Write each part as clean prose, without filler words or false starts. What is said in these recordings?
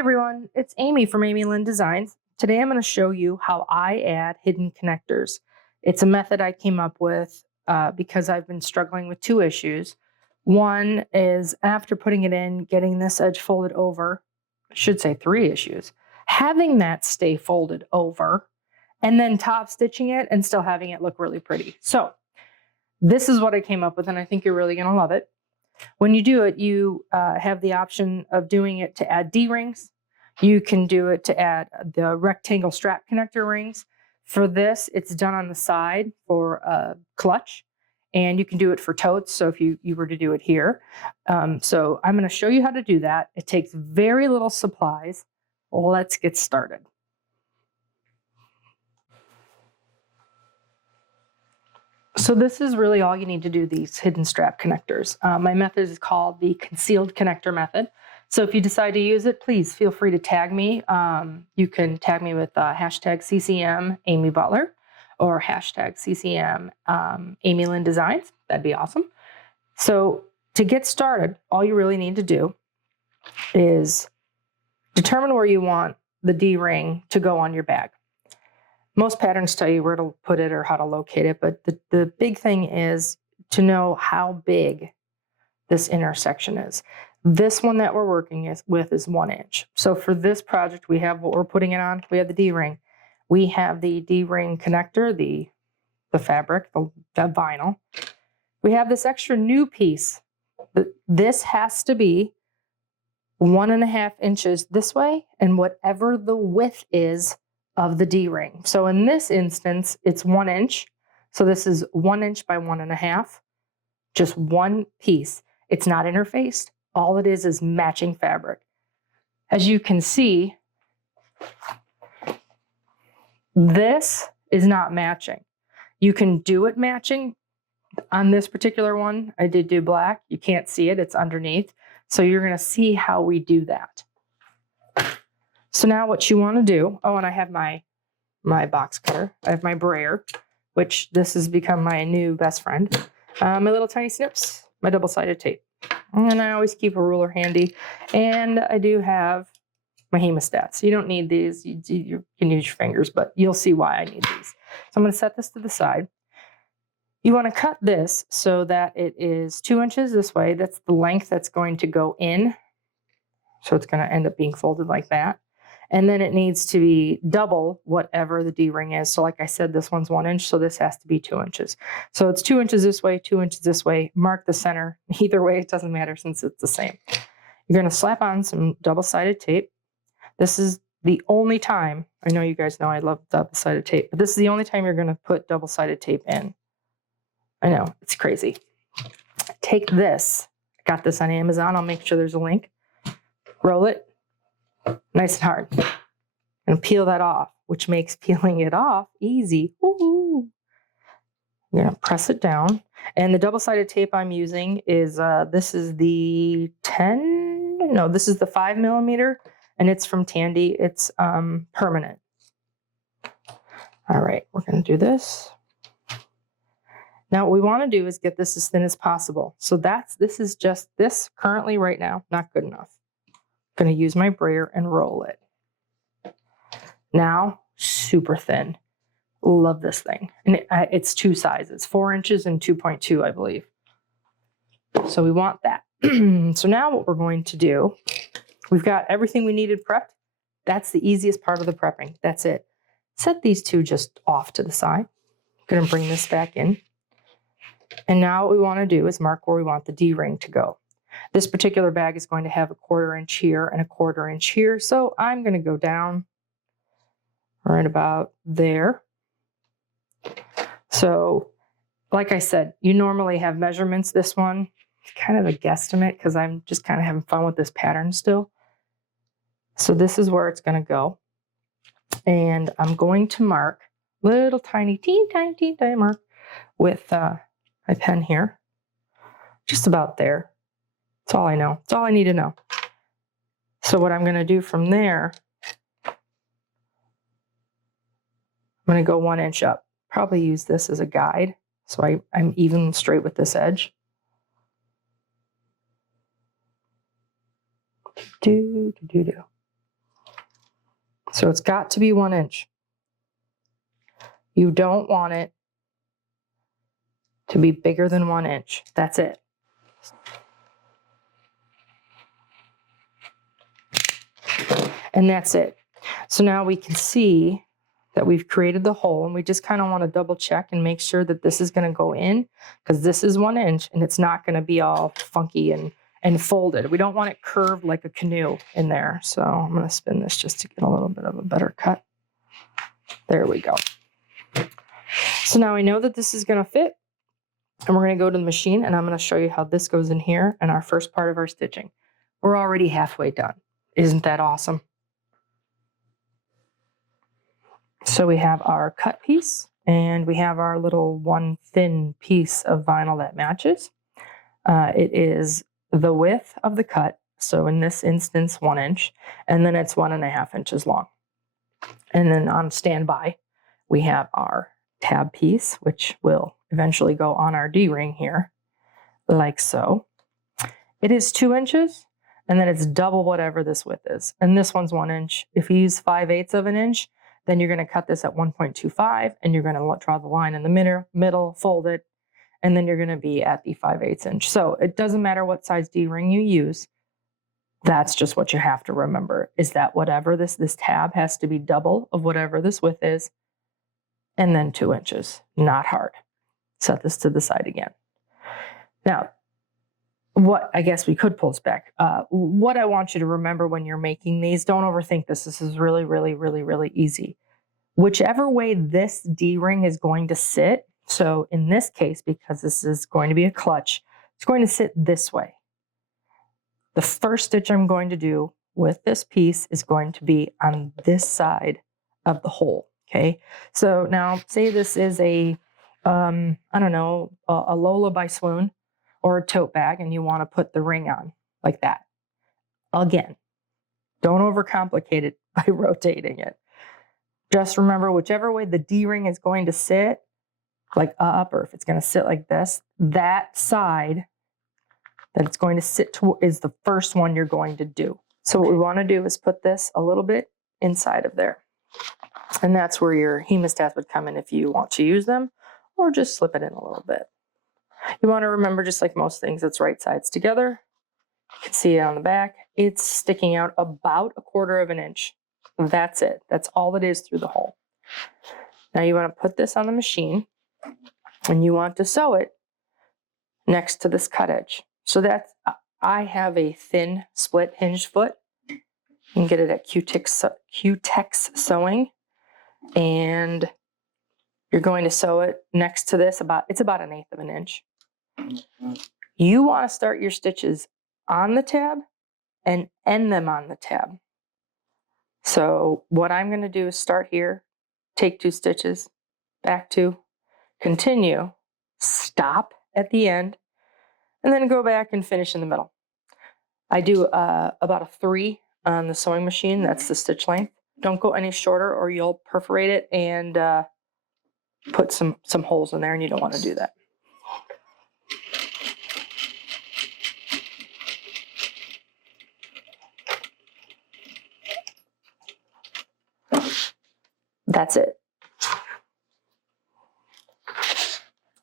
everyone, it's Amy from Lynne Designs. Today I'm going to show you how I add hidden connectors. It's a method I came up with because I've been struggling with two issues. One is after putting it in, getting this edge folded over, I should say three issues, having that stay folded over, and then top stitching it and still having it look really pretty. So this is what I came up with, and I think you're really going to love it. When you do it, you have the option of doing it to add D-rings. You can do it to add the rectangle strap connector rings. For this, it's done on the side for a clutch, and you can do it for totes, so if you were to do it here. So I'm going to show you how to do that. It takes very little supplies. Let's get started. So this is really all you need to do these hidden strap connectors. My method is called the concealed connector method. So if you decide to use it, please feel free to tag me. You can tag me with hashtag CCM Amy Butler or hashtag CCM Amy Lynne Designs. That'd be awesome. So to get started, all you really need to do is determine where you want the D-ring to go on your bag. Most patterns tell you where to put it or how to locate it, but the big thing is to know how big this intersection is. This one that we're working with is 1 inch. So for this project, we have what we're putting it on. We have the D-ring. We have the D-ring connector, the fabric, the vinyl. We have this extra new piece. This has to be 1.5 inches this way, and whatever the width is of the D-ring. So in this instance, it's 1 inch. So this is 1 inch by 1.5, just one piece. It's not interfaced. All it is matching fabric. As you can see, this is not matching. You can do it matching. On this particular one, I did do black. You can't see it, it's underneath. So you're gonna see how we do that. So now what you want to do, oh, and I have my box cutter. I have my brayer, which this has become my new best friend. My little tiny snips, my double-sided tape. And I always keep a ruler handy. And I do have my hemostats. You don't need these. You can use your fingers, but you'll see why I need these. So I'm going to set this to the side. You want to cut this so that it is 2 inches this way. That's the length that's going to go in. So it's going to end up being folded like that. And then it needs to be double whatever the D-ring is. So like I said, this one's 1 inch, so this has to be 2 inches. So it's 2 inches this way, 2 inches this way. Mark the center. Either way, it doesn't matter since it's the same. You're going to slap on some double-sided tape. This is the only time, I know you guys know I love double-sided tape, but this is the only time you're going to put double-sided tape in. I know, it's crazy. Take this. I got this on Amazon. I'll make sure there's a link. Roll it. Nice and hard. And peel that off, which makes peeling it off easy. Woo-hoo. You're going to press it down. And the double-sided tape I'm using is, this is the 5 millimeter, and it's from Tandy. It's permanent. All right, we're going to do this. Now what we want to do is get this as thin as possible. So this is just this currently right now, not good enough. I'm going to use my brayer and roll it. Now, super thin. Love this thing. And it's two sizes, 4 inches and 2.2, I believe. So we want that. So now what we're going to do, we've got everything we needed prepped. That's the easiest part of the prepping. That's it. Set these two just off to the side. I'm going to bring this back in. And now what we want to do is mark where we want the D-ring to go. This particular bag is going to have a 1/4 inch here and a 1/4 inch here. So I'm going to go down right about there. So like I said, you normally have measurements. This one, it's kind of a guesstimate because I'm just kind of having fun with this pattern still. So this is where it's going to go. And I'm going to mark little tiny mark with my pen here. Just about there. That's all I know. That's all I need to know. So what I'm going to do from there, I'm going to go 1 inch up. Probably use this as a guide so I'm even straight with this edge. So it's got to be 1 inch. You don't want it to be bigger than 1 inch. That's it. And that's it. So now we can see that we've created the hole, and we just kind of want to double check and make sure that this is going to go in, because this is 1 inch and it's not going to be all funky and folded. We don't want it curved like a canoe in there. So I'm going to spin this just to get a little bit of a better cut. There we go. So now we know that this is going to fit, and we're going to go to the machine, and I'm going to show you how this goes in here and our first part of our stitching. We're already halfway done. Isn't that awesome? So we have our cut piece, and we have our little one thin piece of vinyl that matches. It is the width of the cut, so in this instance 1 inch, and then it's 1.5 inches long. And then on standby, we have our tab piece, which will eventually go on our D-ring here, like so. It is 2 inches, and then it's double whatever this width is. And this one's 1 inch. If you use 5/8 of an inch, then you're going to cut this at 1.25, and you're going to draw the line in the middle, fold it, and then you're going to be at the 5/8 inch. So it doesn't matter what size D-ring you use. That's just what you have to remember, is that whatever this tab has to be double of whatever this width is, and then 2 inches. Not hard. Set this to the side again. Now, what I guess we could pull this back. What I want you to remember when you're making these, don't overthink this. This is really, really, really, really easy. Whichever way this D-ring is going to sit, so in this case, because this is going to be a clutch, it's going to sit this way. The first stitch I'm going to do with this piece is going to be on this side of the hole, okay? So now, say this is a, I don't know, a Lola by Swoon, or a tote bag, and you want to put the ring on like that. Again, don't overcomplicate it by rotating it. Just remember, whichever way the D-ring is going to sit, like up, or if it's going to sit like this, that side that it's going to sit to is the first one you're going to do. So what we want to do is put this a little bit inside of there. And that's where your hemostats would come in if you want to use them, or just slip it in a little bit. You want to remember, just like most things, it's right sides together. You can see it on the back. It's sticking out about 1/4 inch. That's it. That's all it is through the hole. Now you want to put this on the machine, and you want to sew it next to this cut edge. So that's, I have a thin split hinged foot. You can get it at Q-Tex Sewing, and you're going to sew it next to this, it's about 1/8 inch. You want to start your stitches on the tab and end them on the tab. So what I'm going to do is start here, take 2 stitches, back 2, continue, stop at the end, and then go back and finish in the middle. I do about a 3 on the sewing machine. That's the stitch length. Don't go any shorter, or you'll perforate it and put some holes in there, and you don't want to do that. That's it.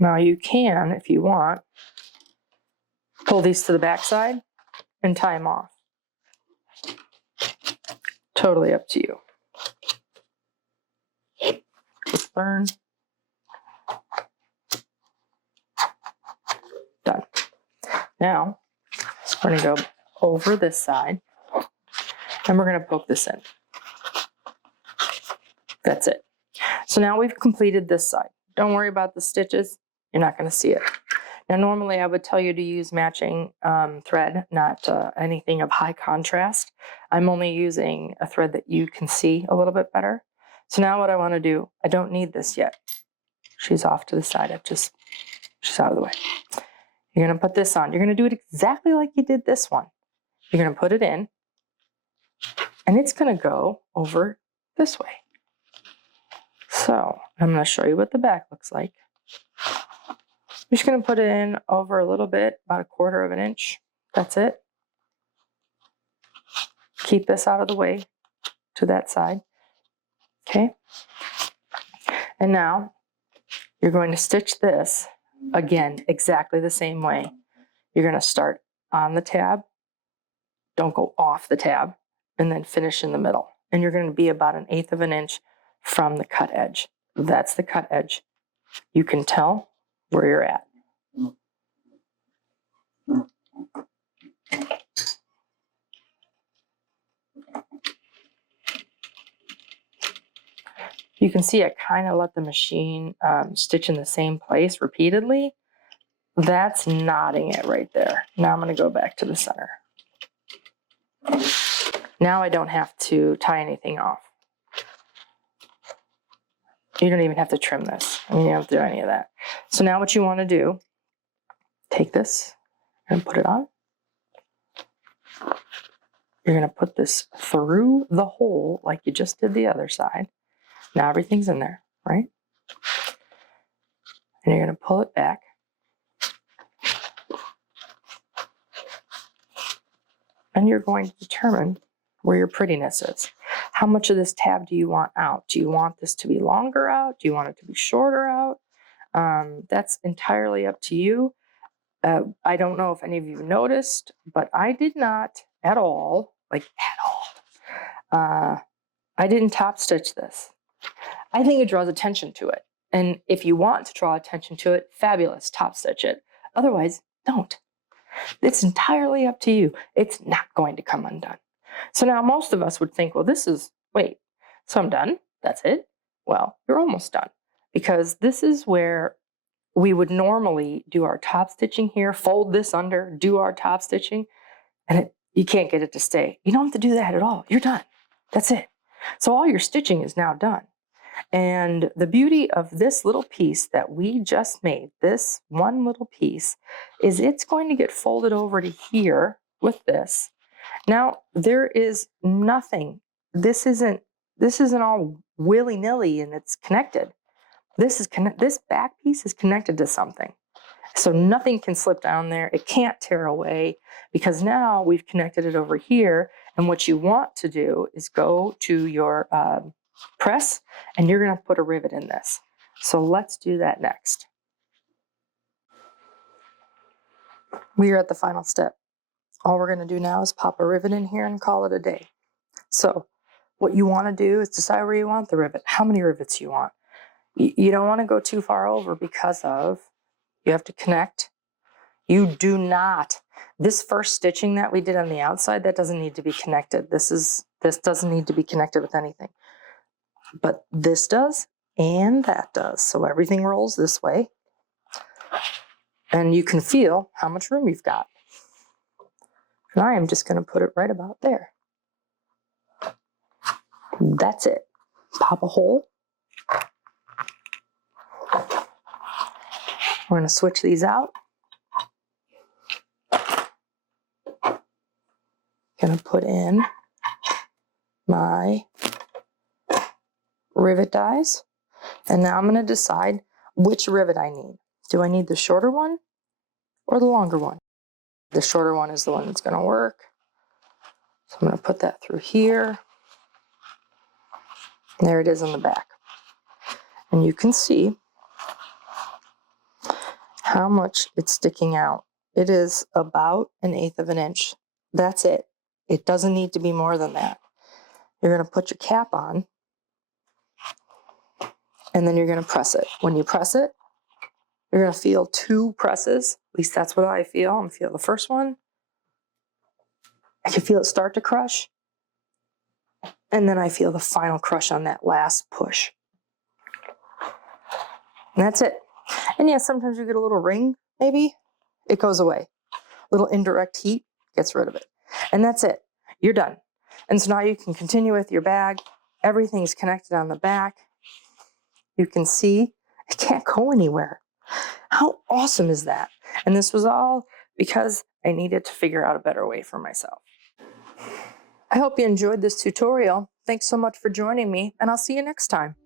Now you can, if you want, pull these to the back side and tie them off. Totally up to you. Just burn. Done. Now, we're going to go over this side, and we're going to poke this in. That's it. So now we've completed this side. Don't worry about the stitches. You're not going to see it. Now, normally I would tell you to use matching thread, not anything of high contrast. I'm only using a thread that you can see a little bit better. So now what I want to do, I don't need this yet. She's off to the side. She's out of the way. You're going to put this on. You're going to do it exactly like you did this one. You're going to put it in, and it's going to go over this way. So I'm going to show you what the back looks like. I'm just going to put it in over a little bit, about 1/4 inch. That's it. Keep this out of the way to that side. Okay. And now you're going to stitch this again, exactly the same way. You're going to start on the tab, don't go off the tab, and then finish in the middle. And you're going to be about 1/8 of an inch from the cut edge. That's the cut edge. You can tell where you're at. You can see I kind of let the machine stitch in the same place repeatedly. That's knotting it right there. Now I'm going to go back to the center. Now I don't have to tie anything off. You don't even have to trim this. I mean, you don't have to do any of that. So now what you want to do, take this and put it on. You're going to put this through the hole like you just did the other side. Now everything's in there, right? And you're going to pull it back. And you're going to determine where your prettiness is. How much of this tab do you want out? Do you want this to be longer out? Do you want it to be shorter out? That's entirely up to you. I don't know if any of you noticed, but I did not at all, like at all, I didn't top stitch this. I think it draws attention to it. And if you want to draw attention to it, fabulous, top stitch it. Otherwise, don't. It's entirely up to you. It's not going to come undone. So now most of us would think, well, wait, so I'm done? That's it? Well, you're almost done, because this is where we would normally do our top stitching here, fold this under, do our top stitching, and you can't get it to stay. You don't have to do that at all. You're done. That's it. So all your stitching is now done. And the beauty of this little piece that we just made, this one little piece, is it's going to get folded over to here with this. Now, there is nothing. This isn't all willy-nilly and it's connected. This back piece is connected to something. So nothing can slip down there. It can't tear away, because now we've connected it over here. And what you want to do is go to your press, and you're going to put a rivet in this. So let's do that next. We are at the final step. All we're going to do now is pop a rivet in here and call it a day. So what you want to do is decide where you want the rivet, how many rivets you want. You don't want to go too far over, because of you have to connect. You do not. This first stitching that we did on the outside, that doesn't need to be connected. This doesn't need to be connected with anything. But this does, and that does. So everything rolls this way. And you can feel how much room you've got. And I am just going to put it right about there. That's it. Pop a hole. We're going to switch these out. Going to put in my rivet dies. And now I'm going to decide which rivet I need. Do I need the shorter one or the longer one? The shorter one is the one that's going to work. So I'm going to put that through here. And there it is in the back. And you can see how much it's sticking out. It is about 1/8 of an inch. That's it. It doesn't need to be more than that. You're going to put your cap on, and then you're going to press it. When you press it, you're going to feel 2 presses. At least that's what I feel. I'm going to feel the first one. I can feel it start to crush. And then I feel the final crush on that last push. And that's it. And yeah, sometimes you get a little ring, maybe. It goes away. A little indirect heat gets rid of it. And that's it. You're done. And so now you can continue with your bag. Everything's connected on the back. You can see it can't go anywhere. How awesome is that? And this was all because I needed to figure out a better way for myself. I hope you enjoyed this tutorial. Thanks so much for joining me, and I'll see you next time.